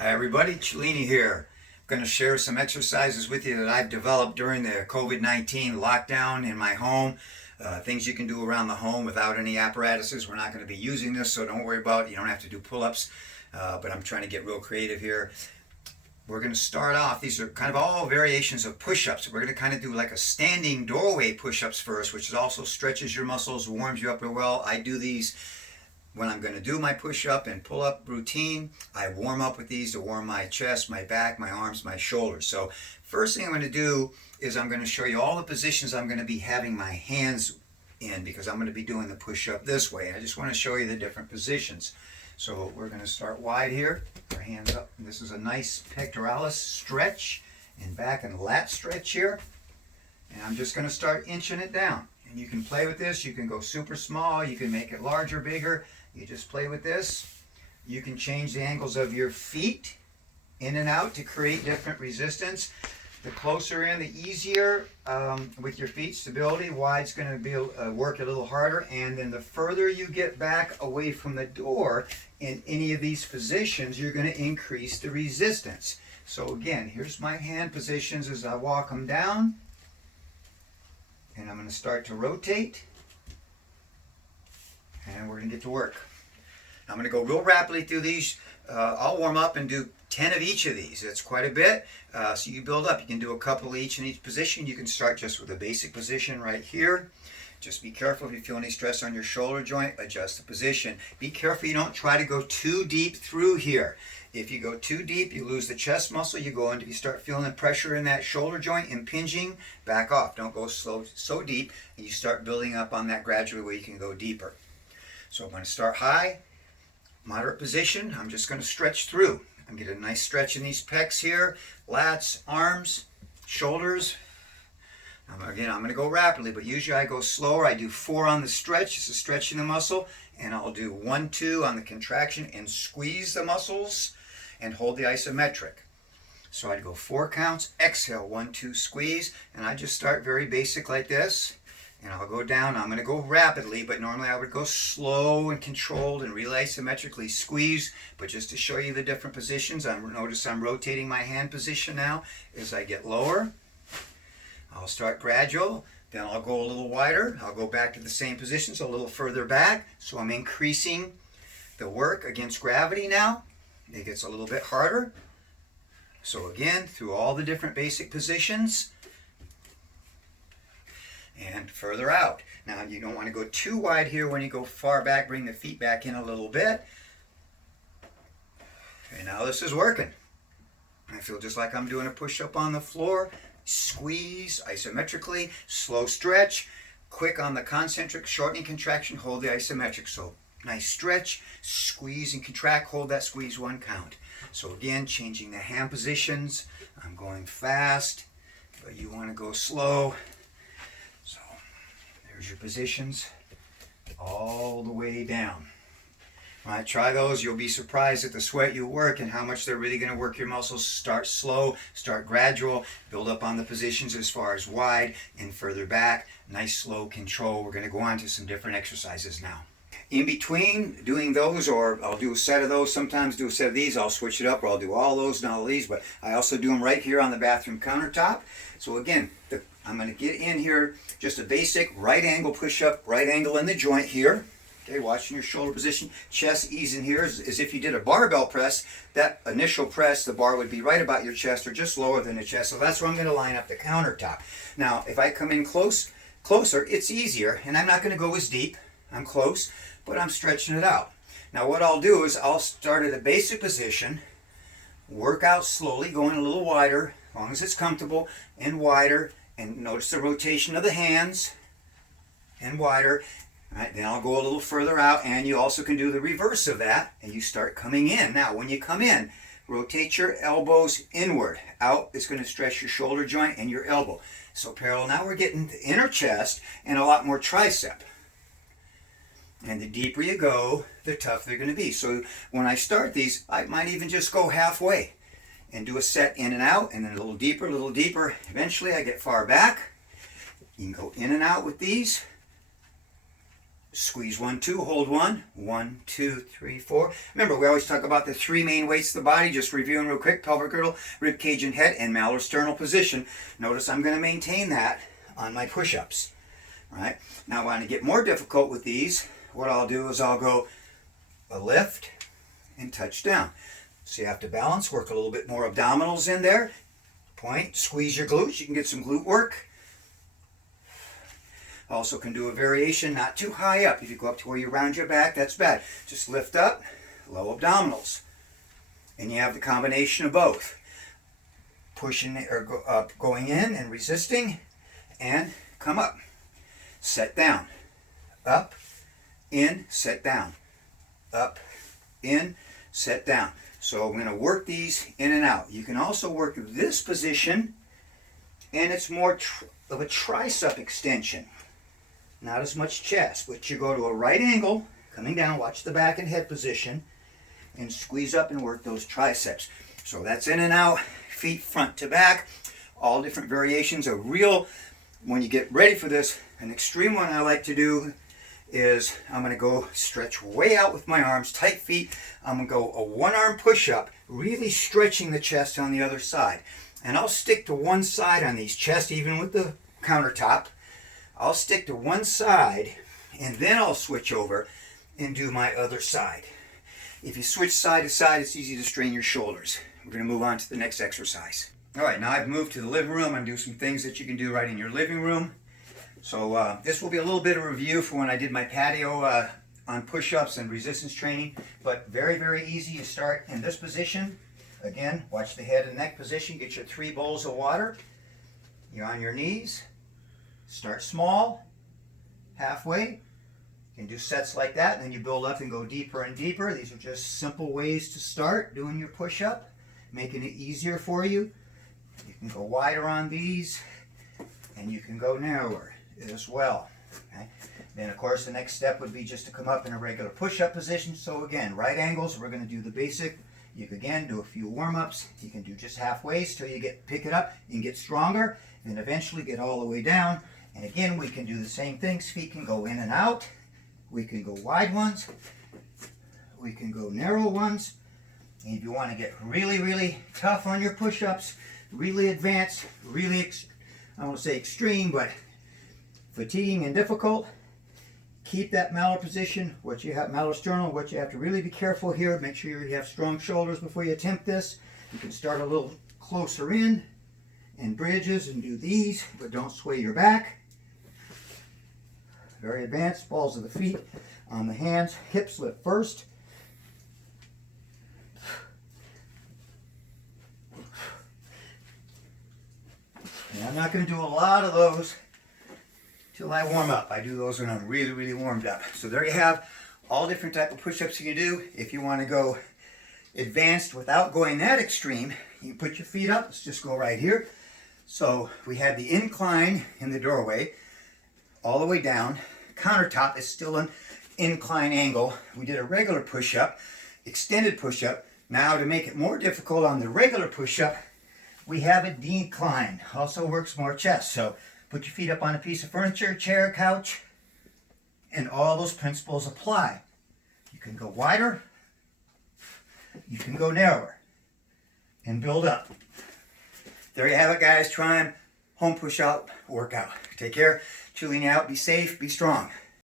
Hi everybody, Cellini here. I'm going to share some exercises with you that I've developed during the COVID-19 lockdown in my home. Things you can do around the home without any apparatuses. We're not going to be using this, so don't worry about it. You don't have to do pull-ups, but I'm trying to get real creative here. We're going to start off, these are kind of all variations of push-ups. We're going to kind of do like a standing doorway push-ups first, which also stretches your muscles, warms you up real well. I do these when I'm going to do my push-up and pull-up routine. I warm up with these to warm my chest, my back, my arms, my shoulders. So first thing I'm going to do is I'm going to show you all the positions I'm going to be having my hands in, because I'm going to be doing the push-up this way. I just want to show you the different positions. So we're going to start wide here, our hands up. And this is a nice pectoralis stretch and back and lat stretch here. And I'm just going to start inching it down. And you can play with this. You can go super small. You can make it larger, bigger. You just play with this. You can change the angles of your feet in and out to create different resistance. The closer in, the easier with your feet stability. Wide's going to be work a little harder. And then the further you get back away from the door in any of these positions, you're going to increase the resistance. So again, here's my hand positions as I walk them down. And I'm going to start to rotate. And we're going to get to work. I'm going to go real rapidly through these. I'll warm up and do 10 of each of these. It's quite a bit. So you build up. You can do a couple each in each position. You can start just with a basic position right here. Just be careful if you feel any stress on your shoulder joint. Adjust the position. Be careful you don't try to go too deep through here. If you go too deep, you lose the chest muscle. You go into, you start feeling the pressure in that shoulder joint, impinging, back off. Don't go so deep. And you start building up on that gradually where you can go deeper. So I'm going to start high, moderate position. I'm just going to stretch through. I'm going to get a nice stretch in these pecs here, lats, arms, shoulders. Again, I'm going to go rapidly, but usually I go slower. I do 4 on the stretch. This is stretching the muscle. And I'll do 1, 2 on the contraction and squeeze the muscles and hold the isometric. So I'd go 4 counts, exhale, 1, 2, squeeze. And I just start very basic like this. And I'll go down. I'm going to go rapidly, but normally I would go slow and controlled and really isometrically squeeze. But just to show you the different positions, notice I'm rotating my hand position now as I get lower. I'll start gradual, then I'll go a little wider. I'll go back to the same position, so a little further back. So I'm increasing the work against gravity now. It gets a little bit harder. So again, through all the different basic positions. And further out. Now you don't want to go too wide here when you go far back. Bring the feet back in a little bit. Okay, now this is working. I feel just like I'm doing a push-up on the floor. Squeeze isometrically, slow stretch, quick on the concentric, shortening contraction, hold the isometric. So nice stretch, squeeze and contract, hold that squeeze 1 count. So again, changing the hand positions. I'm going fast, but you want to go slow. So there's your positions all the way down. All right, try those. You'll be surprised at the sweat you work and how much they're really going to work your muscles. Start slow, start gradual, build up on the positions as far as wide and further back. Nice slow control. We're going to go on to some different exercises now. In between doing those, or I'll do a set of those, sometimes do a set of these, I'll switch it up, or I'll do all those and all of these, but I also do them right here on the bathroom countertop. So again, I'm going to get in here, just a basic right angle push-up, right angle in the joint here. Okay, watching your shoulder position, chest easing here as if you did a barbell press. That initial press, the bar would be right about your chest or just lower than the chest. So that's where I'm going to line up the countertop. Now, if I come in closer, it's easier, and I'm not going to go as deep. I'm close, but I'm stretching it out. Now, what I'll do is I'll start at a basic position, work out slowly, going a little wider, as long as it's comfortable, and wider, and notice the rotation of the hands, and wider. All right, then I'll go a little further out, and you also can do the reverse of that, and you start coming in. Now, when you come in, rotate your elbows inward. Out is going to stretch your shoulder joint and your elbow. So parallel, now we're getting the inner chest and a lot more tricep. And the deeper you go, the tougher they're going to be. So when I start these, I might even just go halfway and do a set in and out, and then a little deeper, a little deeper. Eventually I get far back. You can go in and out with these. Squeeze 1, 2, hold 1. 1, 2, 3, 4. Remember, we always talk about the three main weights of the body. Just reviewing real quick: pelvic girdle, rib cage and head, and malosternal position. Notice I'm going to maintain that on my push-ups. All right. Now, when I get more difficult with these, what I'll do is I'll go a lift and touch down. So you have to balance, work a little bit more abdominals in there. Point, squeeze your glutes. You can get some glute work. Also can do a variation, not too high up. If you go up to where you round your back, that's bad. Just lift up, low abdominals. And you have the combination of both. Pushing or going in and resisting, and come up. Set down. Up, in, set down. Up, in, set down. So I'm going to work these in and out. You can also work this position, and it's more of a tricep extension. Not as much chest, but you go to a right angle, coming down, watch the back and head position, and squeeze up and work those triceps. So that's in and out, feet front to back, all different variations. A real, when you get ready for this, an extreme one I like to do is I'm going to go stretch way out with my arms, tight feet. I'm going to go a one-arm push-up, really stretching the chest on the other side. And I'll stick to one side on these chest, even with the countertop. I'll stick to one side, and then I'll switch over and do my other side. If you switch side to side, it's easy to strain your shoulders. We're going to move on to the next exercise. All right, now I've moved to the living room. I'm doing some things that you can do right in your living room. So this will be a little bit of review for when I did my patio on push-ups and resistance training, but very, very easy. You start in this position. Again, watch the head and neck position. Get your 3 bowls of water. You're on your knees. Start small, halfway. You can do sets like that, and then you build up and go deeper and deeper. These are just simple ways to start doing your push-up, making it easier for you. You can go wider on these, and you can go narrower as well. Okay? Then, of course, the next step would be just to come up in a regular push-up position. So again, right angles, we're going to do the basic. You can, again, do a few warm-ups. You can do just halfways till you pick it up and get stronger, and eventually get all the way down. And again, we can do the same things. Feet can go in and out. We can go wide ones. We can go narrow ones. And if you want to get really, really tough on your push-ups, really advanced, really, I won't say extreme, but fatiguing and difficult, keep that malar position. What you have, malosternal, what you have to really be careful here, make sure you have strong shoulders before you attempt this. You can start a little closer in and bridges and do these, but don't sway your back. Very advanced. Balls of the feet on the hands. Hips lift first. And I'm not going to do a lot of those till I warm up. I do those when I'm really, really warmed up. So there you have all different type of push-ups you can do. If you want to go advanced without going that extreme, you put your feet up. Let's just go right here. So we had the incline in the doorway all the way down. Countertop is still an incline angle. We did a regular push-up, extended push-up. Now to make it more difficult on the regular push-up, we have a decline. Also works more chest. So put your feet up on a piece of furniture, chair, couch, and all those principles apply. You can go wider, you can go narrower, and build up. There you have it, guys. Try 'em. Home push-out workout. Take care. Chilling out. Be safe. Be strong.